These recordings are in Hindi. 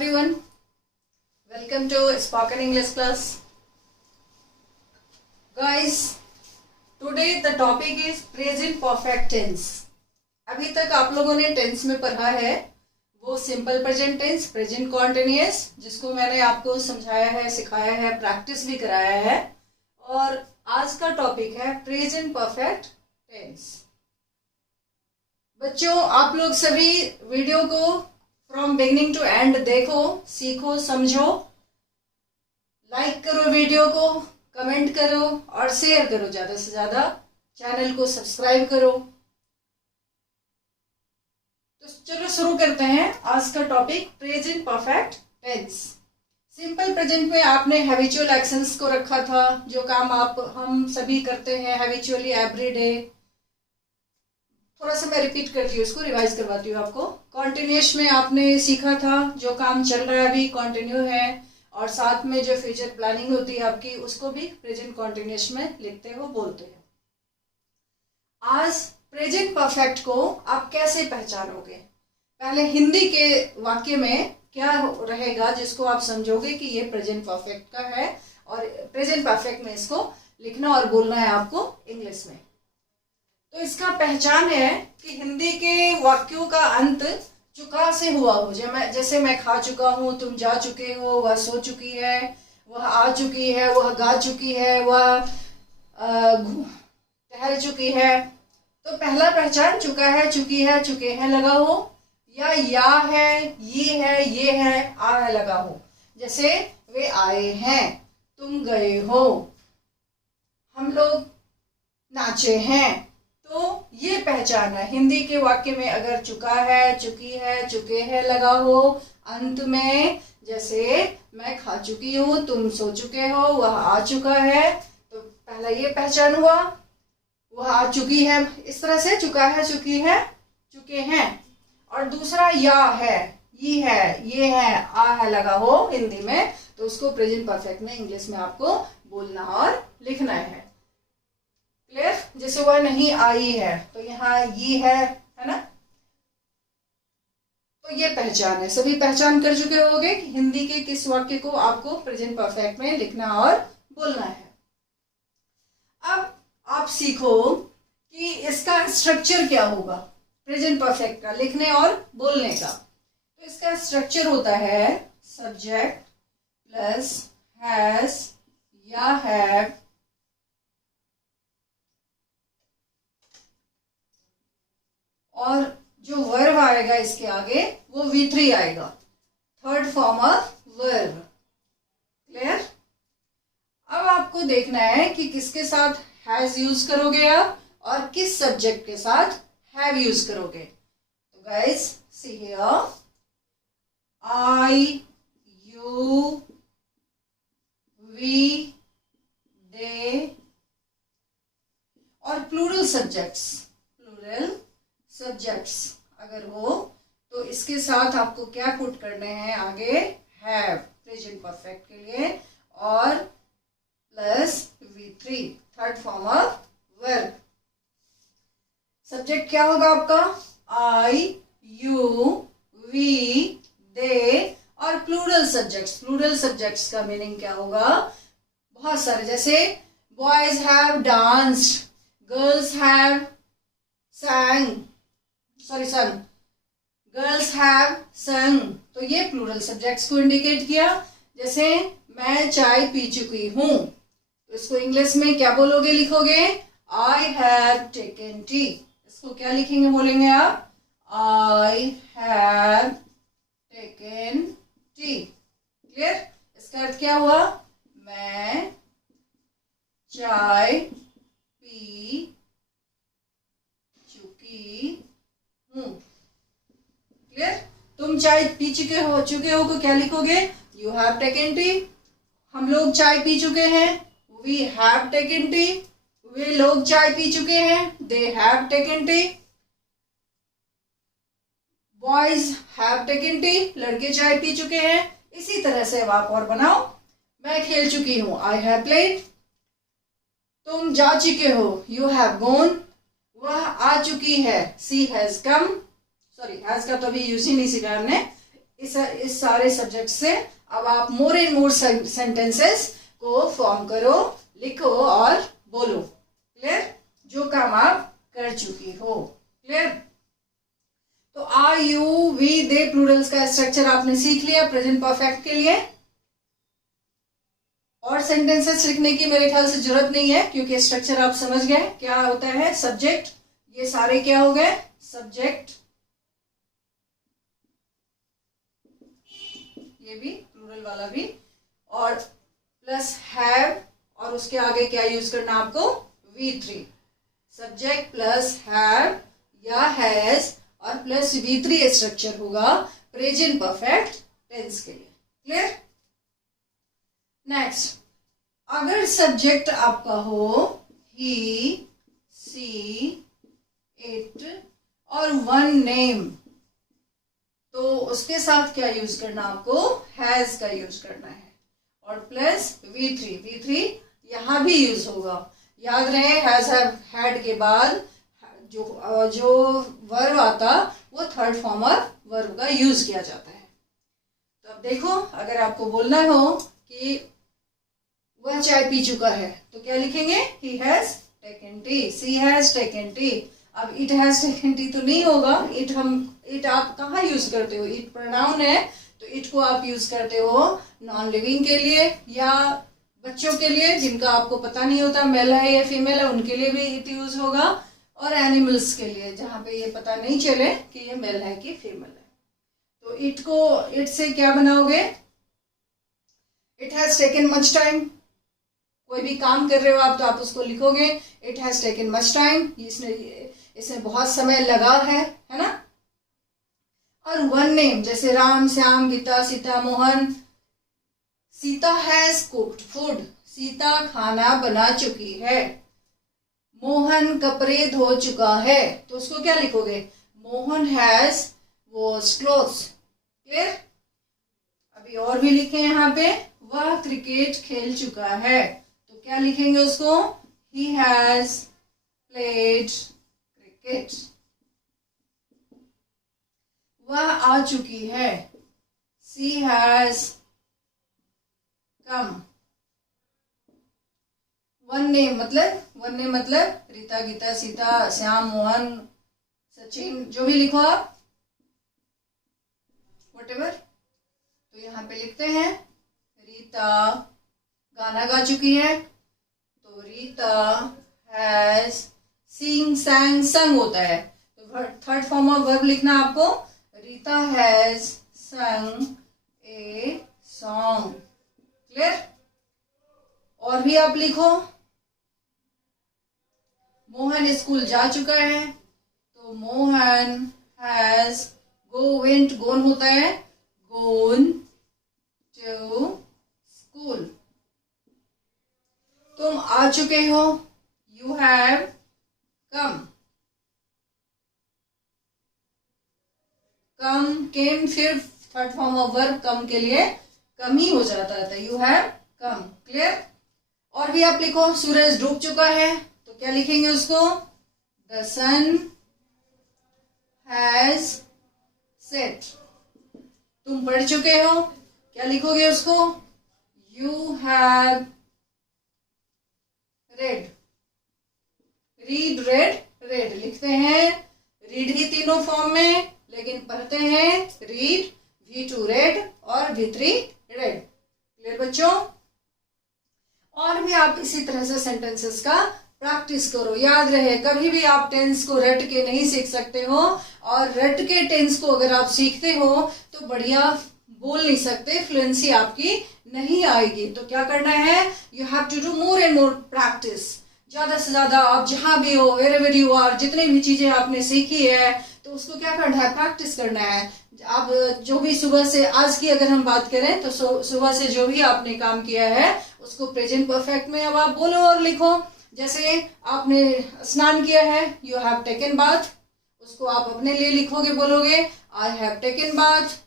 everyone, welcome to spoken English class. Guys, today the topic is present perfect tense. अभी तक आप लोगों ने टेंस में पढ़ा है वो simple present tense, present continuous, जिसको मैंने आपको समझाया है, सिखाया है, प्रैक्टिस भी कराया है। और आज का टॉपिक है प्रेजेंट परफेक्ट टेंस। बच्चों, आप लोग सभी वीडियो को फ्रॉम बिगिनिंग टू एंड देखो, सीखो, समझो, लाइक करो वीडियो को, कमेंट करो और शेयर करो ज्यादा से ज्यादा, चैनल को सब्सक्राइब करो। तो चलो शुरू करते हैं आज का topic present perfect tense. Simple present में आपने हैबिचुअल एक्शंस को रखा था, जो काम हम सभी करते हैं हैबिचुअली एवरीडे। थोड़ा सा मैं रिपीट करती हूँ, उसको रिवाइज करवाती हूँ आपको। कॉन्टिन्यूअस में आपने सीखा था जो काम चल रहा है अभी कंटिन्यू है, और साथ में जो फ्यूचर प्लानिंग होती है आपकी, उसको भी प्रेजेंट कॉन्टिन्यूअस में लिखते हो, बोलते हो। आज प्रेजेंट परफेक्ट को आप कैसे पहचानोगे? पहले हिंदी के वाक्य में क्या रहेगा जिसको आप समझोगे कि ये प्रेजेंट परफेक्ट का है, और प्रेजेंट परफेक्ट में इसको लिखना और बोलना है आपको इंग्लिश में। तो इसका पहचान है कि हिंदी के वाक्यों का अंत चुका से हुआ हो। जैसे मैं खा चुका हूँ, तुम जा चुके हो, वह सो चुकी है, वह आ चुकी है, वह गा चुकी है, वह टहल चुकी है। तो पहला पहचान चुका है, चुकी है, चुके हैं लगा हो, या है, ये है, आ है लगा हो। जैसे वे आए हैं, तुम गए हो, हम लोग नाचे हैं। तो ये पहचान है हिंदी के वाक्य में। अगर चुका है, चुकी है, चुके हैं लगा हो अंत में, जैसे मैं खा चुकी हूँ, तुम सो चुके हो, वह आ चुका है, तो पहला ये पहचान हुआ, वह आ चुकी है। इस तरह से चुका है, चुकी है, चुके हैं। और दूसरा या है, ये है, ये है, आ है लगा हो हिंदी में, तो उसको प्रेजेंट परफेक्ट में इंग्लिश में आपको बोलना और लिखना है। क्लियर? जैसे वह नहीं आई है, तो यहाँ ये है ना। तो ये पहचान है, सभी पहचान कर चुके होंगे कि हिंदी के किस वाक्य को आपको प्रेजेंट परफेक्ट में लिखना और बोलना है। अब आप सीखो कि इसका स्ट्रक्चर क्या होगा प्रेजेंट परफेक्ट का लिखने और बोलने का। तो इसका स्ट्रक्चर होता है सब्जेक्ट प्लस हैज या हैव, और जो वर्ब आएगा इसके आगे वो V3 आएगा, third form of verb. Clear? अब आपको देखना है कि किसके साथ हैज यूज करोगे आप और किस सब्जेक्ट के साथ हैव यूज करोगे। तो guys see here, I, you, we, they, और प्लूरल सब्जेक्ट्स अगर हो तो इसके साथ आपको क्या पुट करने हैं आगे, हैव प्रेजेंट परफेक्ट के लिए, और plus V3 third form of verb. Subject क्या होगा आपका, आई, यू, वी, दे, और प्लूरल सब्जेक्ट्स का मीनिंग क्या होगा, बहुत सारे। जैसे boys have danced, girls have sung, girls have sung। तो ये प्लूरल सब्जेक्ट्स को इंडिकेट किया। जैसे मैं चाय पी चुकी हूं, तो इसको इंग्लिश में क्या बोलोगे, लिखोगे, आई हैव टेकन टी। इसको क्या लिखेंगे, बोलेंगे आप, आई हैव टेकन टी। क्लियर? इसका अर्थ क्या हुआ, मैं चाय पी चुकी हूं। क्लियर? तुम चाय पी चुके हो को क्या लिखोगे, यू हैव टेकन टी। हम लोग चाय पी चुके हैं, वी हैव टेकन टी। वे लोग चाय पी चुके हैं, they have taken T. Boys have taken T, लड़के चाय पी चुके हैं। इसी तरह से अब आप और बनाओ, मैं खेल चुकी हूं, आई हैव प्लेड। तुम जा चुके हो, यू हैव गॉन। वह आ चुकी है, सी हैज कम। सॉरी, हैज का तो अभी यूज ही नहीं सीखा हमने। इस सारे सब्जेक्ट से अब आप मोर एंड मोर सेंटेंसेस को फॉर्म करो, लिखो और बोलो। क्लियर? जो काम आप कर चुकी हो। क्लियर? तो आ, यू, वी, दे प्लूरल्स का स्ट्रक्चर आपने सीख लिया प्रेजेंट परफेक्ट के लिए। और सेंटेंसेस लिखने की मेरे ख्याल से जरूरत नहीं है, क्योंकि स्ट्रक्चर आप समझ गए क्या होता है। सब्जेक्ट, ये सारे क्या हो गए? सब्जेक्ट, ये भी प्लूरल वाला भी, और प्लस हैव, और उसके आगे क्या यूज करना आपको? V3। सब्जेक्ट प्लस हैव या हैज और प्लस V3 स्ट्रक्चर होगा प्रेजेंट परफेक्ट टेंस के लिए। क्लियर? नेक्स्ट, अगर सब्जेक्ट आपका हो ही, सी, इट और वन नेम, तो उसके साथ क्या यूज करना आपको? हैज का यूज करना है, और प्लस V3 यहां भी यूज होगा। याद रहे, हैज, हैव, हैड के बाद जो वर्ब आता वो थर्ड फॉर्म ऑफ वर्ब का यूज किया जाता है। तो अब देखो, अगर आपको बोलना हो कि वह चाय पी चुका है, तो क्या लिखेंगे? He has taken tea, she has taken tea. अब इट हैज टेकन टी तो नहीं होगा। इट आप कहाँ यूज करते हो? इट प्रोनाउन है, तो इट को आप यूज करते हो नॉन लिविंग के लिए, या बच्चों के लिए जिनका आपको पता नहीं होता मेल है या फीमेल है, उनके लिए भी इट यूज होगा, और एनिमल्स के लिए जहां पे ये पता नहीं चले कि ये मेल है कि फीमेल है। तो इट को, इट से क्या बनाओगे? It has taken much time. कोई भी काम कर रहे हो आप, तो आप उसको लिखोगे it has taken much time, इसमें बहुत समय लगा है ना। और वन नेम, जैसे Ram, Shyam, Geeta, Sita, Mohan. Sita has cooked food, Sita खाना बना चुकी है। मोहन कपड़े धो चुका है, तो उसको क्या लिखोगे? Mohan has wash clothes. Clear? अभी और भी लिखे यहाँ पे, वह क्रिकेट खेल चुका है, तो क्या लिखेंगे उसको? He has played cricket. वह आ चुकी है, सी हैज कम। वन नेम मतलब रीता, गीता, सीता, श्याम, मोहन, सचिन, जो भी लिखो आप, व्हाटएवर। तो यहाँ पे लिखते हैं रीता गाना गा चुकी है, तो Rita has sing, sang, sung होता है, तो थर्ड फॉर्म ऑफ वर्ब लिखना आपको, Rita has sung a song. Clear? और भी आप लिखो, मोहन स्कूल जा चुका है, तो मोहन हैज वेंट, गोन होता है, गोन टू स्कूल। तुम आ चुके हो, यू हैव कम। कम, केम, फिर थर्ड फॉर्म ऑफ वर्ब कम के लिए कम ही हो जाता था, यू हैव कम। क्लियर? और भी आप लिखो, सूरज डूब चुका है, तो क्या लिखेंगे उसको? The sun has set. तुम पढ़ चुके हो, क्या लिखोगे उसको? You have read. Read, read लिखते हैं, रीड ही तीनों फॉर्म में, लेकिन पढ़ते हैं रीड, V2 रेड और V3 रेड। क्लियर बच्चों? और भी आप इसी तरह से सेंटेंसेस का प्रैक्टिस करो। याद रहे, कभी भी आप टेंस को रट के नहीं सीख सकते हो, और रट के टेंस को अगर आप सीखते हो तो बढ़िया बोल नहीं सकते, फ्लुएंसी आपकी नहीं आएगी। तो क्या करना है? You have to do more and more practice. ज्यादा से ज्यादा आप जहां भी हो, वेरेवर यू आर, जितनी भी चीजें आपने सीखी है, तो उसको क्या करना है? प्रैक्टिस करना है। आप जो भी सुबह से, आज की अगर हम बात करें तो सुबह से जो भी आपने काम किया है उसको प्रेजेंट परफेक्ट में अब आप बोलो और लिखो। जैसे आपने स्नान किया है, यू हैव टेकन बाथ, उसको आप अपने लिए लिखोगे, बोलोगे आई हैव टेकन बाथ।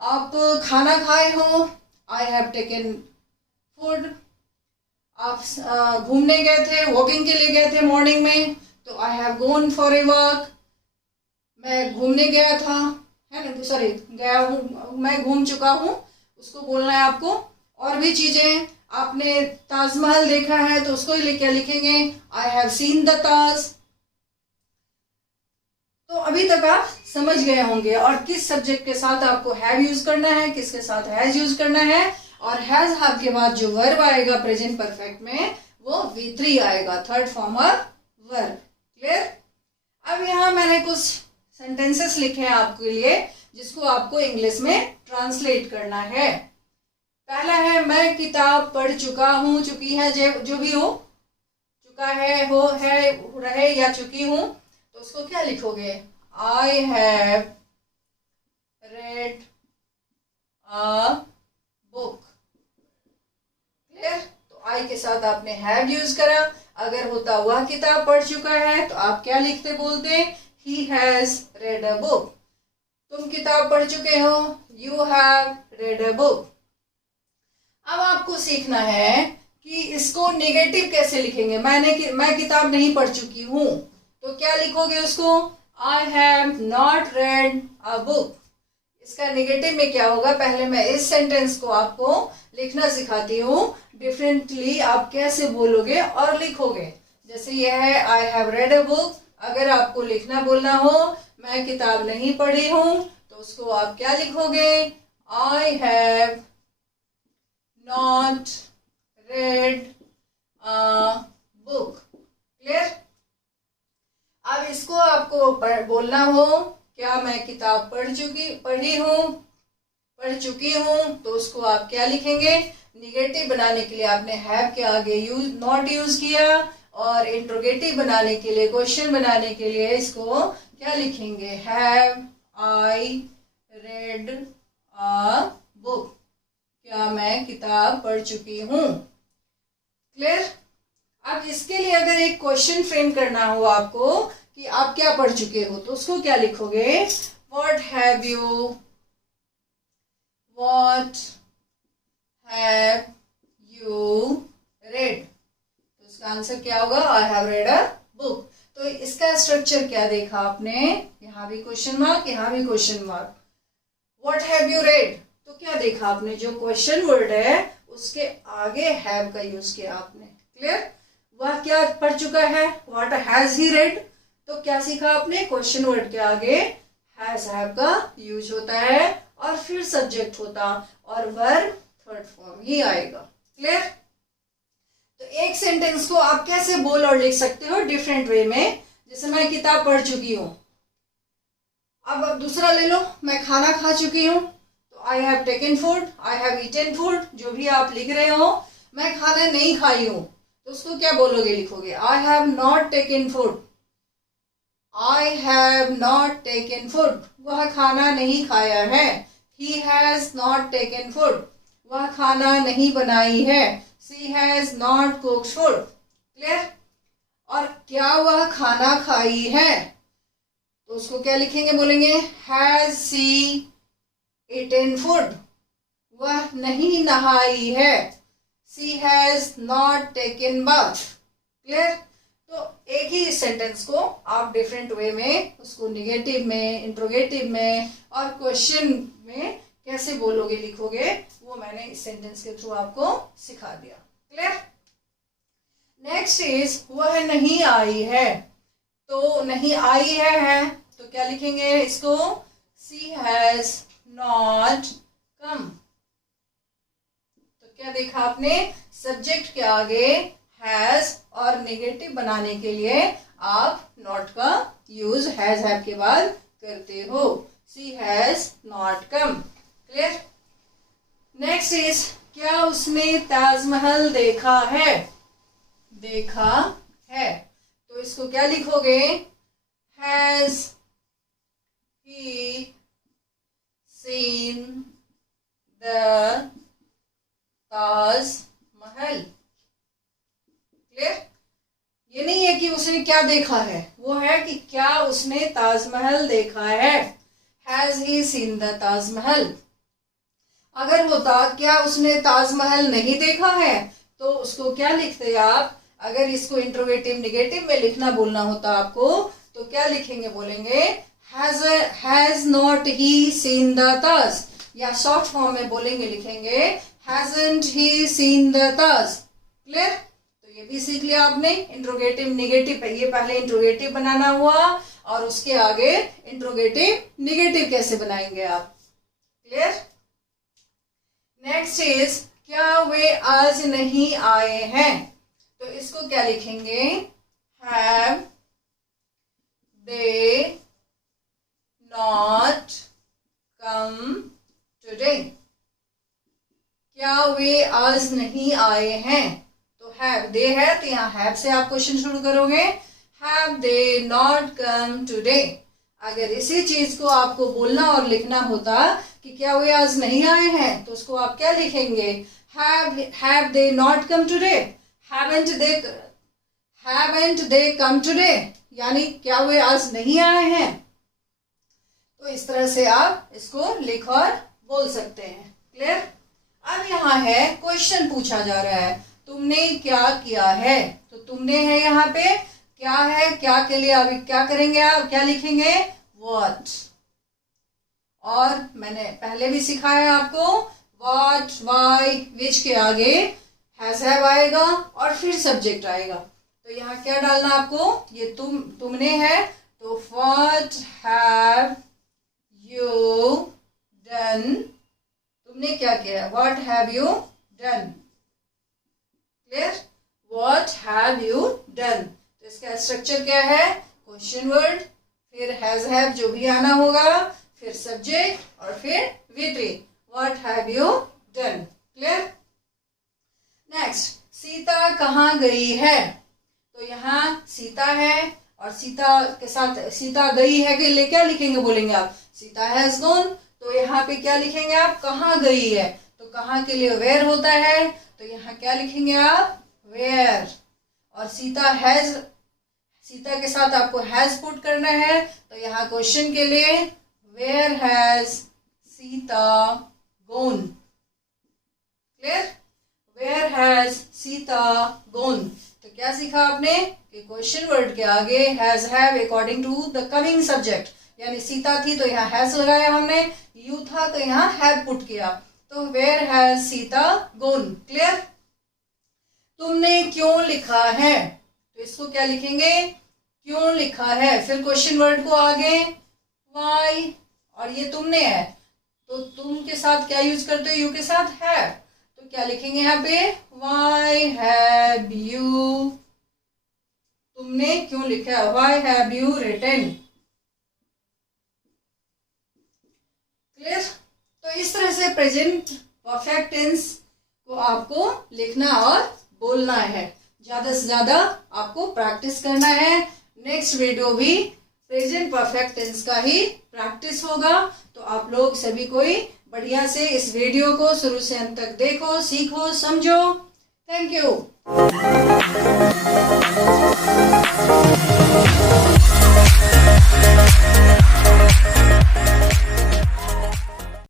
आप खाना खाए हो, आई हैव टेकन फूड। आप घूमने गए थे, वॉकिंग के लिए गए थे मॉर्निंग में, तो I have gone for a walk. मैं घूमने गया था, है ना, सॉरी गया हूँ, मैं घूम चुका हूँ, उसको बोलना है आपको। और भी चीजें, आपने ताजमहल देखा है तो उसको क्या लिखेंगे, आई हैव सीन द ताज। तो अभी तक आप समझ गए होंगे, और किस सब्जेक्ट के साथ आपको हैव यूज करना है, किसके साथ हैज यूज करना है। और हैज हैव के बाद जो वर्ब आएगा प्रेजेंट परफेक्ट में वो V3 आएगा, third form of verb. Clear. अब यहाँ मैंने कुछ सेंटेंसेस लिखे हैं आपके लिए, जिसको आपको इंग्लिश में ट्रांसलेट करना है। पहला है, मैं किताब पढ़ चुका हूँ, चुकी है, जो भी हो, चुका है, हो, है, रहे या चुकी हूँ, तो उसको क्या लिखोगे, I have read a book. Clear. तो आई के साथ आपने हैव यूज करा। अगर होता वह किताब पढ़ चुका है तो आप क्या लिखते बोलते, he has red a book. तुम किताब पढ़ चुके हो, you have red a book. अब आपको सीखना है कि इसको नेगेटिव कैसे लिखेंगे। मैं किताब नहीं पढ़ चुकी हूं, तो क्या लिखोगे उसको, I have not red a book. इसका नेगेटिव में क्या होगा, पहले मैं इस सेंटेंस को आपको लिखना सिखाती हूँ, डिफरेंटली आप कैसे बोलोगे और लिखोगे। जैसे यह है, I have read a book. अगर आपको लिखना बोलना हो, मैं किताब नहीं पढ़ी हूं, तो उसको आप क्या लिखोगे, I have not red a book. Clear. अब इसको आपको बोलना हो, क्या मैं किताब पढ़ चुकी हूँ, तो उसको आप क्या लिखेंगे, निगेटिव बनाने के लिए आपने हैव के आगे नॉट यूज किया, और इंट्रोगेटिव बनाने के लिए, क्वेश्चन बनाने के लिए इसको क्या लिखेंगे, have I read a book. क्या मैं किताब पढ़ चुकी हूँ। क्लियर। अब इसके लिए अगर एक क्वेश्चन फ्रेम करना हो आपको कि आप क्या पढ़ चुके हो, तो उसको क्या लिखोगे, व्हाट हैव यू रेड। तो उसका आंसर क्या होगा, I have read a book. तो इसका स्ट्रक्चर क्या देखा आपने, यहाँ भी क्वेश्चन मार्क, यहाँ भी question mark. What have you read, तो क्या देखा आपने, जो क्वेश्चन वर्ड है उसके आगे हैव का यूज किया आपने। क्लियर। वह क्या पढ़ चुका है, व्हाट हैज ही रेड, तो क्या सीखा आपने, क्वेश्चन वर्ड के आगे हैज हैव का यूज होता है, और फिर सब्जेक्ट होता, और वर्ब थर्ड फॉर्म ही आएगा। क्लियर। तो एक सेंटेंस को आप कैसे बोल और लिख सकते हो डिफरेंट वे में। जैसे मैं किताब पढ़ चुकी हूं, अब दूसरा ले लो, मैं खाना खा चुकी हूं, तो I have taken food, I have eaten food, जो भी आप लिख रहे हो। मैं खाना नहीं खाई हूं, तो उसको क्या बोलोगे, लिखोगे I have not taken food. I have not taken food, वह खाना नहीं खाया है। He has not taken food, वह खाना नहीं बनाई है। She has not cooked food. Clear. और क्या वह खाना खाई है, तो उसको क्या लिखेंगे, बोलेंगे हैज शी ईटन फूड, वह नहीं नहाई है। She has not taken bath. Clear. तो एक ही सेंटेंस को आप डिफरेंट वे में उसको निगेटिव में, इंट्रोगेटिव में और क्वेश्चन में कैसे बोलोगे, लिखोगे, वो मैंने इस सेंटेंस के थ्रू आपको सिखा दिया। क्लियर। नेक्स्ट इज, वह नहीं आई है, तो नहीं आई है तो क्या लिखेंगे इसको, शी हैज नॉट कम। तो क्या देखा आपने, सब्जेक्ट के आगे हैज और नेगेटिव बनाने के लिए आप नॉट का यूज हैज हैव के बाद करते हो। She has not come. Clear. Next is, क्या उसने ताजमहल देखा है, देखा है, तो इसको क्या लिखोगे, has he seen the Taj Mahal. Clear. ये नहीं है कि उसने क्या देखा है, वो है कि क्या उसने ताजमहल देखा है। Has he seen the Taj Mahal. अगर होता क्या उसने ताजमहल नहीं देखा है, तो उसको क्या लिखते आप, अगर इसको इंट्रोगेटिव निगेटिव में लिखना बोलना होता आपको, तो क्या लिखेंगे, बोलेंगे has not he seen the Taj, या शॉर्ट फॉर्म में बोलेंगे लिखेंगे hasn't he seen the Taj. Clear? तो ये भी सीख लिया आपने। इंट्रोगेटिव नेगेटिव, ये पहले इंट्रोगेटिव बनाना हुआ और उसके आगे इंट्रोगेटिव नेगेटिव कैसे बनाएंगे आप। क्लियर? नेक्स्ट इज क्या वे आज नहीं आए हैं, तो इसको क्या लिखेंगे, have they not come today. क्या वे आज नहीं आए हैं, तो हैव दे है तो यहाँ हैव से आप क्वेश्चन शुरू करोगे, have they not come today. अगर इसी चीज को आपको बोलना और लिखना होता कि क्या वे आज नहीं आए हैं, तो उसको आप क्या लिखेंगे, have they not come today, haven't they come today, यानी क्या वे आज नहीं आए हैं। तो इस तरह से आप इसको लिख और बोल सकते हैं। क्लियर? अब यहाँ है क्वेश्चन पूछा जा रहा है, तुमने क्या किया है, तो तुमने है यहाँ पे, क्या है, क्या के लिए अभी क्या करेंगे आप, क्या लिखेंगे, व्हाट। और मैंने पहले भी सिखाया आपको, व्हाट, व्हाई, विच के आगे हैज हैव आएगा और फिर सब्जेक्ट आएगा। तो यहाँ क्या डालना आपको, ये तुमने है तो व्हाट हैव यू डन, तुमने क्या किया, what have you done. Clear? What have you done. तो इसका स्ट्रक्चर क्या है, क्वेश्चन वर्ड, फिर हैज हैव जो भी आना होगा, फिर सब्जेक्ट और फिर V3, what have you done. Clear? Next, Sita कहाँ गई है, तो यहाँ सीता है और सीता के साथ सीता गई है के लिए क्या लिखेंगे, बोलेंगे आप सीता हैज गॉन, तो यहाँ पे क्या लिखेंगे आप, कहाँ गई है, तो कहाँ के लिए वेयर होता है, तो यहाँ क्या लिखेंगे आप, वेयर। और सीता के साथ आपको हैज पुट करना है, तो यहाँ क्वेश्चन के लिए where has Sita gone. Clear? Where has Sita gone. तो क्या सीखा आपने कि क्वेश्चन वर्ड के आगे has have according to the coming subject, यानी सीता थी तो यहाँ हैज लगाया हमने, यू था तो यहाँ हैव पुट किया, तो where has Sita gone. Clear? तुमने क्यों लिखा है, तो इसको क्या लिखेंगे, क्यों लिखा है, फिर क्वेश्चन वर्ड को आगे व्हाई, और ये तुमने है तो तुम के साथ क्या यूज करते हो, यू के साथ हैव, तो क्या लिखेंगे यहाँ पे, व्हाई हैव यू, तुमने क्यों लिखा, why have you written. Clear? तो इस तरह से प्रेजेंट परफेक्ट टेंस को आपको लिखना और बोलना है, ज्यादा से ज्यादा आपको प्रैक्टिस करना है। नेक्स्ट वीडियो भी प्रेजेंट परफेक्ट टेंस का ही प्रैक्टिस होगा, तो आप लोग सभी कोई बढ़िया से इस वीडियो को शुरू से अंत तक देखो, सीखो, समझो। Thank you.